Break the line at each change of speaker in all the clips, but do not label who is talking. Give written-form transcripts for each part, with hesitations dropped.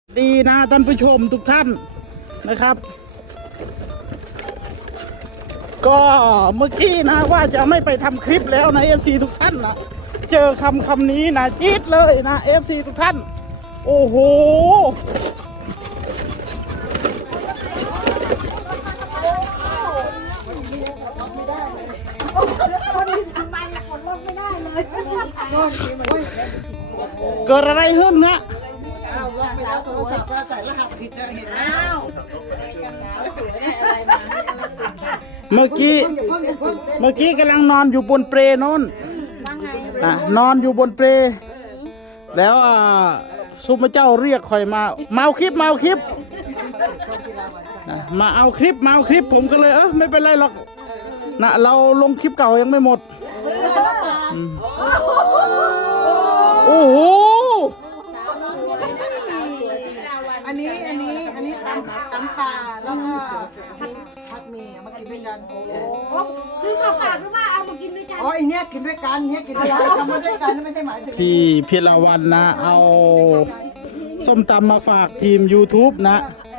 ดีนะท่านผู้ชมทุกท่านนะครับ ก็เมื่อกี้นะว่าจะไม่ไปทำคลิปแล้วนะ FC ทุกท่านนะเจอคำนี้นะจี๊ดเลยนะ FC ทุกท่านโอ้โหเกิดอะไรขึ้นนะเมื่อกี้กำลังนอนอยู่บนเปลโน้นนอนอยู่บนเปลแล้วซุปเปอร์เจ้าเรียกคอยมาเอาคลิปมาเอาคลิปผมก็เลยไม่เป็นไรหรอกนะเราลงคลิปเก่ายังไม่หมดโอ้โห
อันนี้ตำปลาแล้วก็ผัดหมี่เอามากินด้วยกัน
ซื้อมาฝากหรือว่าเอามากินด้วยกัน
อ๋อไอเนี้ยกินด้วยกันทำมาด้วยกันไม่ใช่หมายถึง
พี่พิรวันนะเอาส้มตำมาฝากทีม YouTube นะ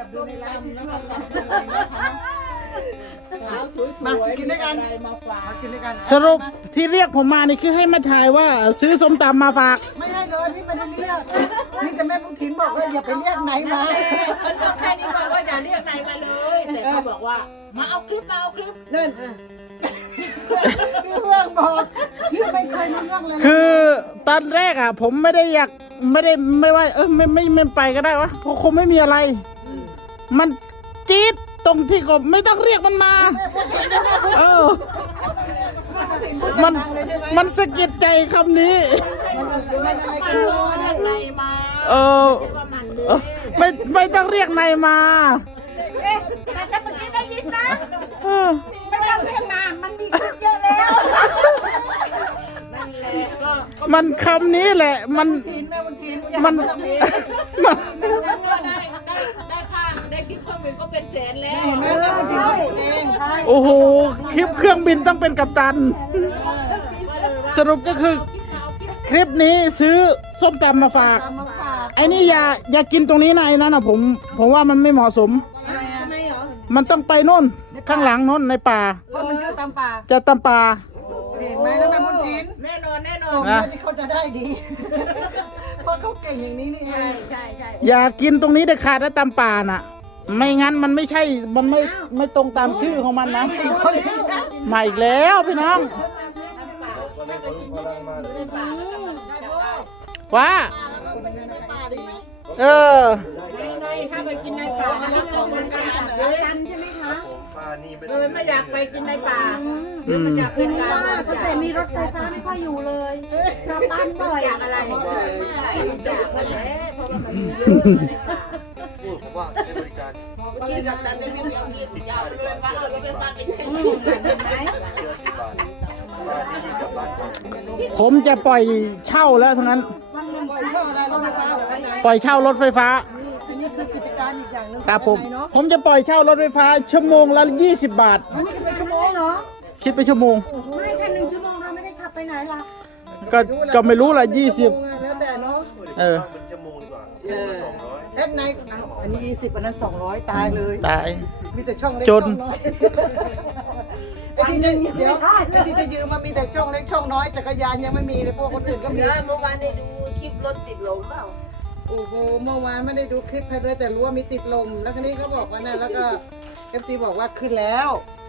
มากินด้วยกัน
สรุปที่เรียกผมมานี่คือให้มาถ่ายว่าซื้อส้มตำมาฝาก
ไม่ได้เลยพี่ไม่ได้เรียกนี่แต่แม่บุญถิ่นบอกว่าอย่าไปเรียกไหนมา
แค่นี้บอกว่าอย่าเรียกไหนมาเลยแต่เขาบอกว่ามาเอาคลิป
นั่นพี่เพื่อนบอกพี่ไม่เคยรู้เรื่องเลย
คือตอนแรกผมไม่ได้อยากไม่ว่าไม่ไปก็ได้วะเพราะคงไม่มีอะไรมันจี๊ดตรงที่ก็ไม่ต้องเรียกมันมามันสะกิดใจคำนี้ไม่ต้องเรียกนายมา
แต่เมื่อกี้ได้ยินนะไม่ต้องเรียกมามันมีคลิปเยอะแล้ว
มันคำนี้แหละมัน
ได้คลิปเครื่องบินก็เป็นแสนแล้ว
โอ้โหคลิปเครื่องบินต้องเป็นกัปตันสรุปก็คือคลิปนี้ซื้อส้มตำมาฝากไอ้นี่อย่ากินตรงนี้นะไอ้นั่นนะผมว่ามันไม่เหมาะสมมันต้องไปโน่นข้างหลังโน่นในป่า
เพราะมันชื่อตำป่า
จะตำป่า
เห็นไหมแล้วแม่บุญถิ่น
แน่นอน
ส่งที่เขาจะได้ดีเพราะเขาเก่งอย่างนี้นี่เอง
ใช่
อย่ากินตรงนี้เด็ดขาดนะตำป่าน่ะไม่งั้นมันไม่ใช่มันไม่ตรงตามชื่อของมันนะมาอีกแล้วพี่น้องว่า
ถ้าไปกินในป่าแล้วของมันกันใช่ไหมคะเลยไม่อยากไปกินในป่ามันจะเป็นการตั้งแต่มีรถไฟฟ้าไม่ค่อยอยู่เลยกลับบ้านบ่อยอะไรอยากมาแล้วเพราะว่ามัน
พูดผมว่าให้บริการ
กินกับตันได้ไม่เอากินยาวเลยป้าเอารถไฟฟ้ากินไหม
ผมจะปล่อยเช่าแล้วทั้งนั้น
ปล่อยเช่าอะไรรถไฟฟ้าเหรอ
ปล่อยเช่ารถไฟฟ้า
อันนี้คือกิจการอีกอย่างนึง
ครับผมจะปล่อยเช่ารถไฟฟ้าชั่วโมงละ20 บาท
อันนี้เป็นชั่วโมงเหรอ
คิดไปชั่วโมง
ไม่แค่1 ชั่วโมงเราไม่ได้ขับไปไหนล่ะ
ก็ไม่รู้ละ20
แล้วแต่เนาะ
เป็นชั่วโมงดีกว่า200
แอดไนท์อันนี้20อันนั้น200ตายเลย
ตาย
มีแต่ช่องเล็กช่องน้อยไอ้ที่จะยืมมามีแต่ช่องเล็กช่องน้อยจักรยานยังไม่มีเลยพวกคนอื่นก็มี
เมื่อวานได้ดูคลิปรถติดลมเปล่า
โอ้โหเมื่อวานไม่ได้ดูคลิปให้เลยแต่รู้ว่ามีติดลมแล้วทีนี้เขาบอกว่านั่นแล้วก็ FC บอกว่าขึ้นแล้ว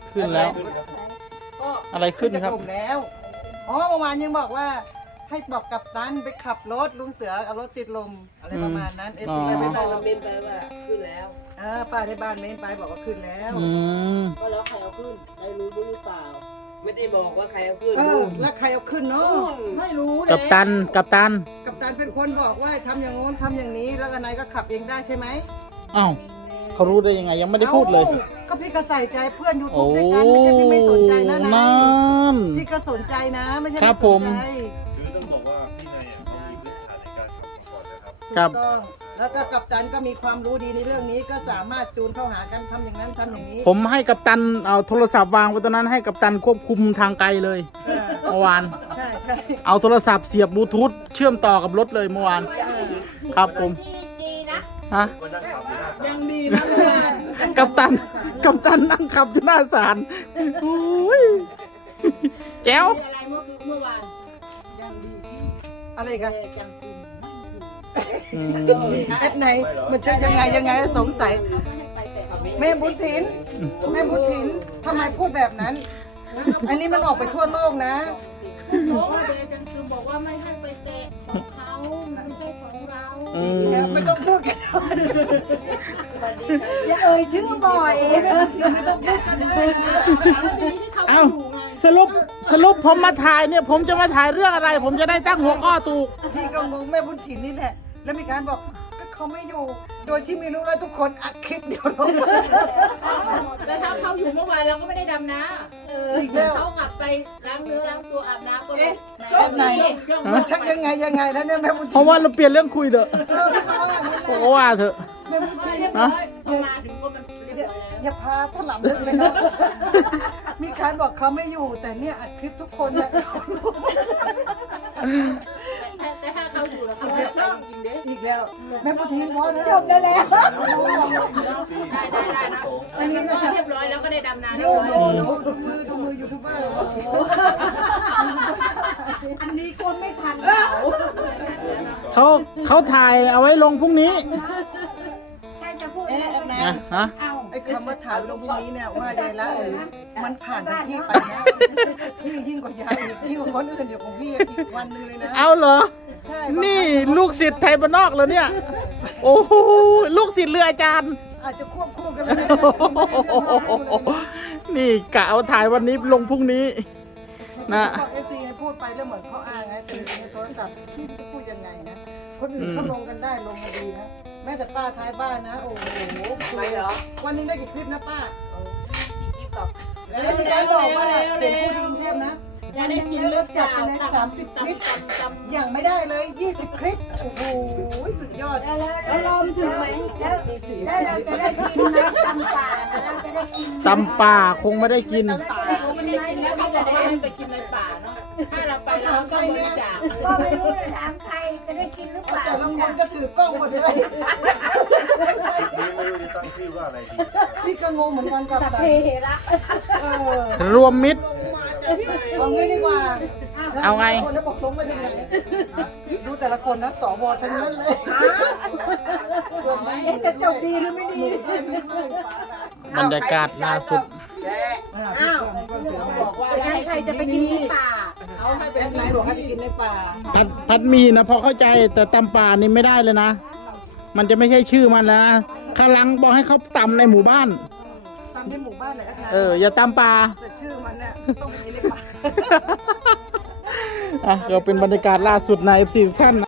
อะไรขึ้นครับ
แล้วอ๋อเมื่อวานยังบอกว่าให้บอกกับตันไปขับรถลุงเสือเอารถติดลมอะไรประมาณนั้นFC ไปบอก
เมนไปว่าขึ้นแล้ว
ป้าที่บ้านเมนไปบอกว่าขึ้นแล้ว
ก็แล้วใครเอาขึ้นได้รู้หรือเปล่าไม่ได้บอกว่าใครเอาขึ้น
แล้วใครเอาขึ้นเนาะ
ไม่รู้
กัปตัน
เป็นคนบอกว่าทำอย่างโน้นทำอย่างนี้แล้วนายก็ขับเองได้ใช่ไหม
อ้าวเขารู้ได้ยังไงยังไม่ได้พูดเลย
ก็พี่ก็ใส่ใจเพื่อนยูทูบด้วยกันไม่ใช่พี่ไม่สนใจนะนายพี่ก็สนใจนะไม่ใช่ไม่สนใจ
คือต้องบอกว่าพี่นายเขามีพื้นฐานในการขับมาก่อน
นะครับ
แล้วก็กัปตันก็มีความรู้ดีในเรื่องนี้ก็สามารถจูนเข้าหากันทำอย่างนั้นทำอย่างนี้
ผมให้กัปตันเอาโทรศัพท์วางไว้ตรงนั้นให้กัปตันควบคุมทางไกลเลยเมื่อวาน
ใช่
เอาโทรศัพท์เสียบบลูทูธเชื่อมต่อกับรถเลยเมื่อวานครับผม
ดีนะ
ฮะ
คนนั่งขับอยู่หน้าศาล
ยังดีนะ
กัปตันนั่งขับอยู่หน้าศาลโอ้ยแจ๋ว
อะไรเมื่อวาน
อะไรกัน
จังกิน
อืม
แอดไหนมันจะยังไงสงสัย
ไปแต่
แม่บุญถินแม่บุญถินทำไมพูดแบบนั้น อันนี้มันออกไปทั่วโลกนะ
เพราะว่าเดจังคือบอกว่าไม่ให้ไปแตะของเขาไม่ใช่ของเรา
อืม
ไม่ต้องพูดกัน
อย่าเอ่ยชื่อบ่อย
ไม่ต้องพูดกันเลยนะ
เอ้าสรุปผมมาถ่ายเนี่ย ผมจะมาถ่ายเรื่องอะไร ผมจะได้ตั้งหัวข้อถูก
พี่ก็งงแม่บุญถินนี่แหละ แล้วมีการบอกก็เขาไม่อยู่ โดยที่ไม่รู้แล้วทุกคนอัดคลิปเดียวลง
แล้วถ้าเขาอยู่เมื่อวานเราก็ไม่ได้ดำนะ
อีกแล้ว
เขากลับไปล้างเนื้อล้างตัวอาบน้ำก็
เอ๊ะ
ช
แอดไหน
ย่อง
มันชักยังไงแล้วเนี่ยแม่บุญ
เพ
ถิน
ราะว่าเราเปลี่ยนเรื่องคุยเถอะ
พี่ก็ว่าอย่างนั้นแห
โอ้
ละ
ว่าเถอะ
แม่บุญถิน
เรียบร้อยพอมาถึงก็มันเรียบร้อยแล้ว
อย่าพาถลำลึกเลยนะมีการบอกเขาไม่อยู่ แต่เนี่ยอัดคลิปทุกคนเนี่ย
แต่ถ้าเขาอยู่แล้วเขาจะชอบจริงๆเด้
อีกแล้ว แม่บุญถินพอจบ
ได้แล้ว
ที่
ได้นะ
อันนี้นะ
เรียบร้อยแล้วก็ได้ดำน้ำเรีย
ดู
บร้อย
ดูมือยูทูบเบอร์
อันนี้คนไม่ทันเขา
เขาถ่ายเอาไว้ลงพรุ่งนี้
ใครจะพูด
เอ๊ะแอดนะ
นะฮะ
เอา
ไอ้คำว่าถามลงพวกนี้เนี่ยว่ายายละมันผ่านทางพี่ไปนะพี่ยิ่งกว่ายายอีกยิ่งกว่าคนอื่นเดี๋ยวของพี่อีกวันนึงเลยนะ
เอาเหรอ
ใช่
นี่ลูกศิษย์ไทยบ้านนอกเหรอเนี่ย โอ้โหลูกศิษย์เรืออาจารย์
อาจจะควบคู่กันไม่ได้
นี่กะเอาถ่ายวันนี้ลงพรุ่งนี้ นะ
บอกเอฟซีให้พูดไปแล้วเหมือนเขาอ้างไงแต่ในโทรศัพท์พี่จะพูดยังไงนะคนอื่นเขาลงกันได้ลงมาดีนะแม้แต่ป้าท้ายบ้านนะโอ้โหไปเหรอวันนึงได้กี่คลิปนะป้าแล้วมีการบอกว่าเป็นผู้ที่กรุงเทพนะ
อย่าได้กิน
เลิกจัดไปใน30 คลิปอย่างไม่ได้เลย 20 คลิป โอ้โห สุดยอด
แล้วลมถึงไหมแล้วเราจะได้กินไหมตำป่าเราจะได้กิน
ตำป่าคงไม่ได้กิน
มันได้กินแล้วเขาจะได้ไปกินในป่าเนาะถ้าเราไปแล้วก็บริจาคก็ไม่รู้เลยถามใครจะได้กินหรือเปล่า
แต่ละคนก็ถือกล้องหมดเลย
นี่ไม่รู้จะตั้งชื่อว่าอะไรดี
พี่ก็งงเหมือนกันกับ
สัพเพเหระ
รวมมิตร
เอางี้ดีกว่า
เอาไง
คนแล้วบอกลงไปยังไงดูแต่ละคนนะสวทั้งนั้นเลย
จะจบดีหรือไม่ดี
บรรยากาศล่าสุด
อ้าวบอกว่าใครจะไปกินที่ป่า
เอาให้เป็นไหนบอกให้ไปกินในป่า
พัดหมีนะพอเข้าใจแต่ตำป่านี่ไม่ได้เลยนะ มันจะไม่ใช่ชื่อมันแล้วนะข้างหลังบอกให้เขาตำในหมู่บ้าน
ตามที่หมู่บ้านเลยนะ
อย่าตำป่า
แต่ชื่อมันเนี่ยต้องไปกินในป่า
อ่ะก็เป็นบรรยากาศล่าสุดใน FC ทุกท่าน